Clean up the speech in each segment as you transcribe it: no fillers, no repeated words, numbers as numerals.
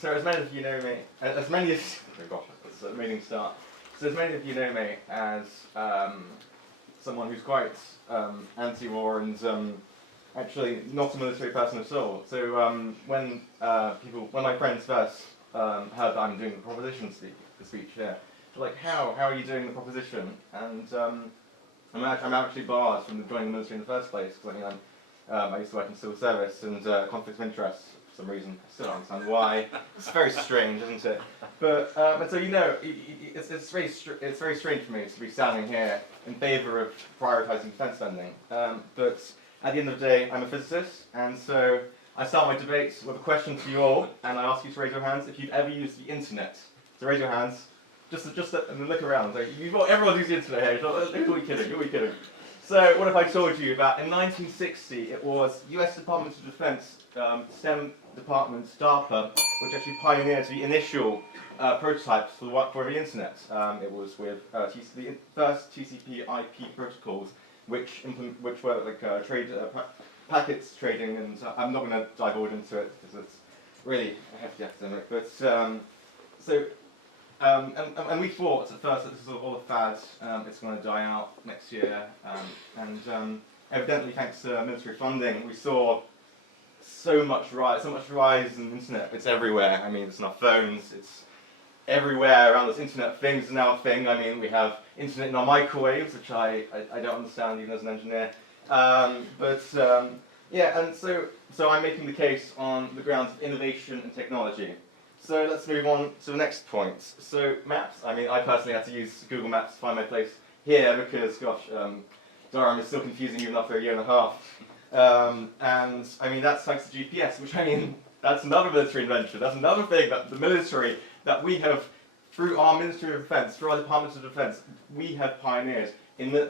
So as many of you know me, as many of oh gosh, that's an amazing start. So as many of you know me as someone who's quite anti-war and actually not a military person at all. So when my friends first heard that I'm doing the proposition speech here, they're like, how are you doing the proposition? And I'm actually barred from joining the military in the first place because I used to work in civil service and conflict of interest. For some reason, I still don't understand why. It's very strange, isn't it? But so it's very strange for me to be standing here in favour of prioritising defence spending. But at the end of the day, I'm a physicist, and so I start my debates with a question to you all, and I ask you to raise your hands if you've ever used the internet. So raise your hands, just and look around. So everyone's used the internet here. Who are we kidding? Who are we kidding? So what if I told you that in 1960 it was US Department of Defense STEM department, DARPA, which actually pioneered the initial prototypes for the internet. It was with the first TCP/IP protocols, which were like packets trading, and I'm not going to divulge into it because it's really a hefty academic. But and we thought at first that this was all a fad, it's going to die out next year, and evidently thanks to military funding, we saw so much rise in the internet. It's everywhere. I mean, it's on our phones, it's everywhere around us. Internet of Things is now a thing. I mean, we have internet in our microwaves, which I don't understand even as an engineer. Yeah, and so I'm making the case on the grounds of innovation and technology. So let's move on to the next point. So maps. I mean, I personally had to use Google Maps to find my place here because, gosh, Durham is still confusing even after a year and a half. And I mean, that's thanks to GPS, which I mean, that's another military invention. That's another thing that the military, that we have, through our Ministry of Defence, through our Department of Defence, we have pioneered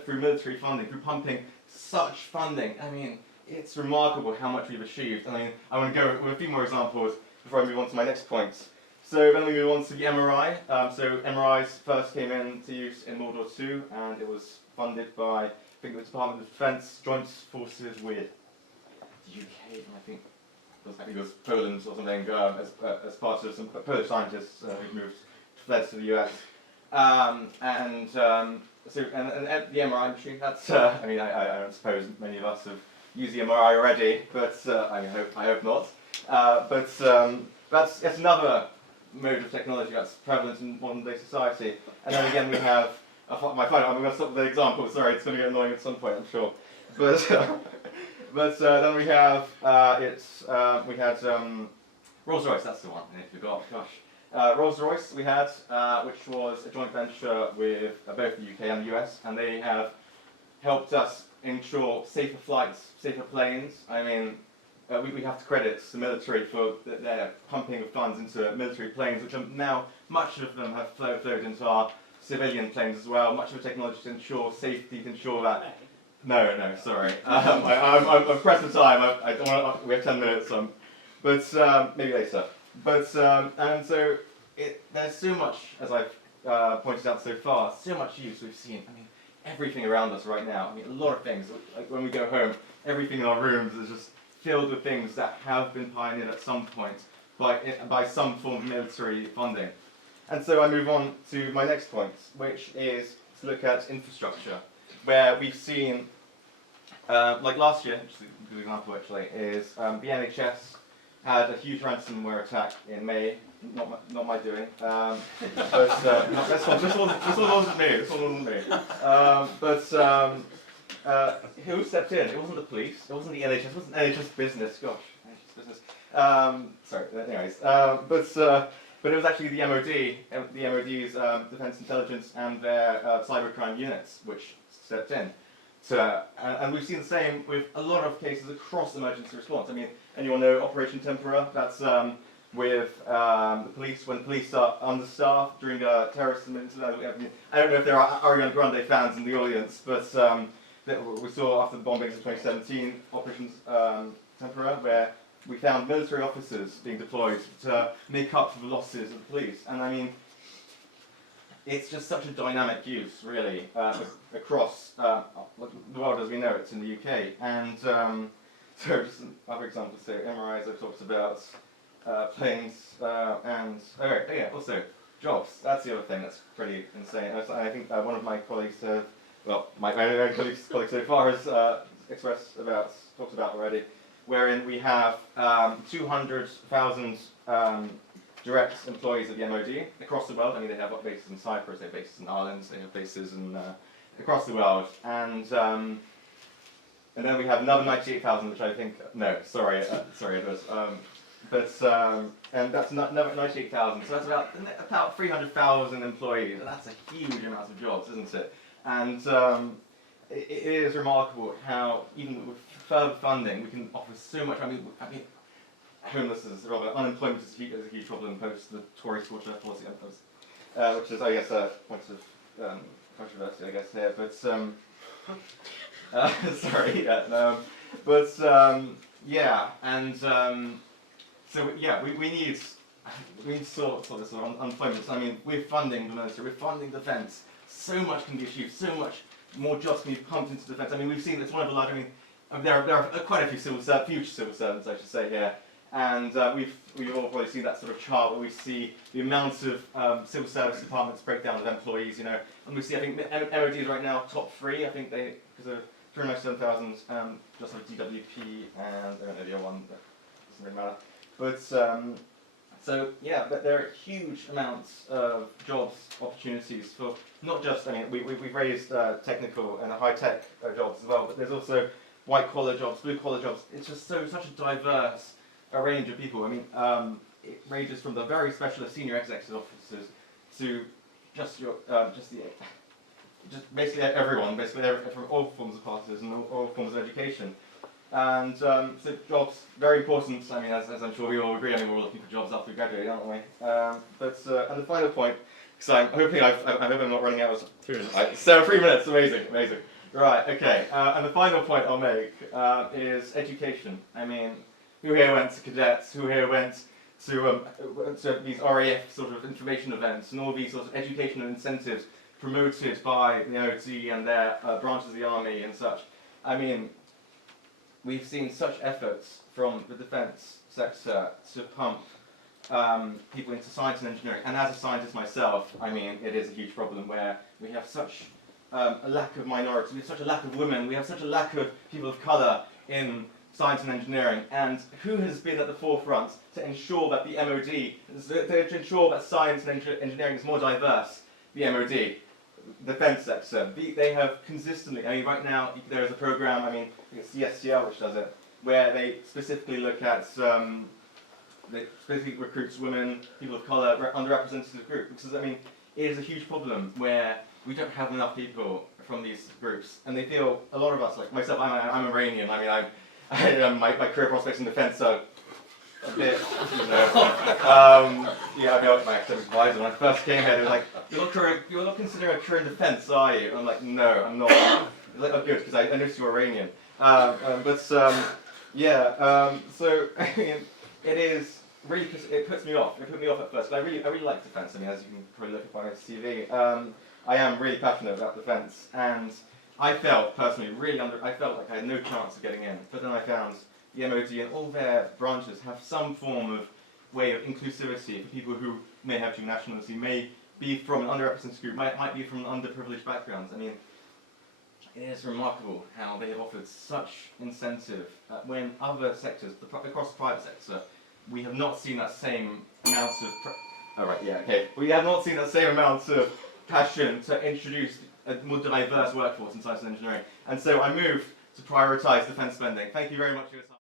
through military funding, through pumping such funding. I mean, it's remarkable how much we've achieved. I mean, I want to go with a few more examples before I move on to my next point. So then we move on to the MRI. So MRIs first came into use in World War II, and it was funded by, I think it was Department of Defence, Joint Forces with the UK, and I think it was Poland or something, as part of some Polish scientists who fled to the US. So the MRI machine, that's, I mean, I don't suppose many of us have used the MRI already, but I hope not. That's another mode of technology that's prevalent in modern day society. And then again we have, I'm going to stop with the example, sorry, it's going to get annoying at some point, I'm sure. But then we have, we had Rolls-Royce, that's the one, I forgot, gosh. Rolls-Royce we had, which was a joint venture with both the UK and the US, and they have helped us ensure safer flights, safer planes. I mean, we have to credit the military for their pumping of funds into military planes, which are now, much of them have flowed into our civilian planes as well. Much of the technology to ensure safety, to ensure that. No, sorry. I'm pressed for time. We have 10 minutes, but maybe later. But and so there's so much, as I've pointed out so far, so much use we've seen. I mean, everything around us right now. I mean, a lot of things. Like when we go home, everything in our rooms is just filled with things that have been pioneered at some point by some form of military funding. And so I move on to my next point, which is to look at infrastructure, where we've seen, like last year, which is a good example actually, is the NHS had a huge ransomware attack in May. Not my doing. This one wasn't me. Who stepped in? It wasn't the police. It wasn't the NHS. It wasn't NHS business. Gosh, NHS business. Sorry. Anyways, but it was actually the MOD, the MOD's Defence Intelligence and their cybercrime units, which stepped in. And we've seen the same with a lot of cases across emergency response. I mean, anyone know Operation Tempora? That's with the police, when police are understaffed during a terrorist incident. I don't know if there are Ariana Grande fans in the audience, but we saw after the bombings of 2017, Operation Tempora, where we found military officers being deployed to make up for the losses of the police. And I mean, it's just such a dynamic use, really, across the world as we know it in the UK. And so just another example, so MRIs I've talked about. planes, and also jobs. That's the other thing that's pretty insane. I think one of my colleagues, my colleague so far has talked about already, wherein we have 200,000 direct employees of the MOD across the world. I mean, they have bases in Cyprus, they have bases in Ireland, they have bases in across the world, and then we have another 98,000, which I think Edward. And that's another 98,000. So that's about 300,000 employees, and that's a huge amount of jobs, isn't it? And it is remarkable how even with further funding we can offer so much. I mean, homelessness is rather unemployment is a huge problem post the Tory scorched earth policy, which is, I guess, a point of controversy, I guess, here. But we need to sort this unemployment. I mean, we're funding the military, we're funding defence. So much can be achieved, so much more jobs can be pumped into defence. I mean, we've seen it's one of the large. There are quite a few future civil servants, I should say, here, and we've all probably seen that sort of chart where we see the amount of civil service departments breakdown of employees, and we see, I think MOD is right now top 3. I think because of 397,000, just like DWP, and I don't know the other one, but it doesn't really matter. But but there are huge amounts of jobs opportunities for not just, we've raised technical and high-tech jobs as well, but there's also white-collar jobs, blue-collar jobs. It's just such a diverse range of people. It ranges from the very specialist senior executive officers to just basically everyone, from all forms of classes and all forms of education. And so jobs, very important. As I'm sure we all agree, we're all looking for jobs after we graduate, aren't we? And the final point, because I hope I'm not running out of 3 minutes. 3 minutes, amazing. Right, okay. And the final point I'll make is education. Who here went to cadets? Who here went to these RAF sort of information events and all these sorts of educational incentives promoted by the MOD and their branches of the army and such? We've seen such efforts from the defence sector to pump people into science and engineering, and as a scientist myself, it is a huge problem where we have such a lack of minorities, we have such a lack of women, we have such a lack of people of colour in science and engineering, and who has been at the forefront to ensure that the MOD, to ensure that science and engineering is more diverse? The MOD. Defence sector. They have consistently, right now there is a programme, I think it's the STL which does it, where they specifically look at, they specifically recruits women, people of colour, underrepresented groups, because it is a huge problem where we don't have enough people from these groups, and they feel, a lot of us, like myself, I'm Iranian, my career prospects in defence are a bit, my academic advisor when I first came here, they were like, you're not considering a career in defence, are you? And I'm like, no, I'm not. They're like, oh good, because I noticed you're Iranian. It is really, it puts me off. It put me off at first, but I really like defence. As you can probably look at my CV, I am really passionate about defence, and I felt personally I felt like I had no chance of getting in, but then I found the MOD and all their branches have some form of way of inclusivity for people who may have dual nationality, may be from an underrepresented group, might be from underprivileged backgrounds. It is remarkable how they have offered such incentive when other sectors, across the private sector, we have not seen that same amount of we have not seen that same amount of passion to introduce a more diverse workforce in science and engineering. And so I move to prioritise defence spending. Thank you very much for your time.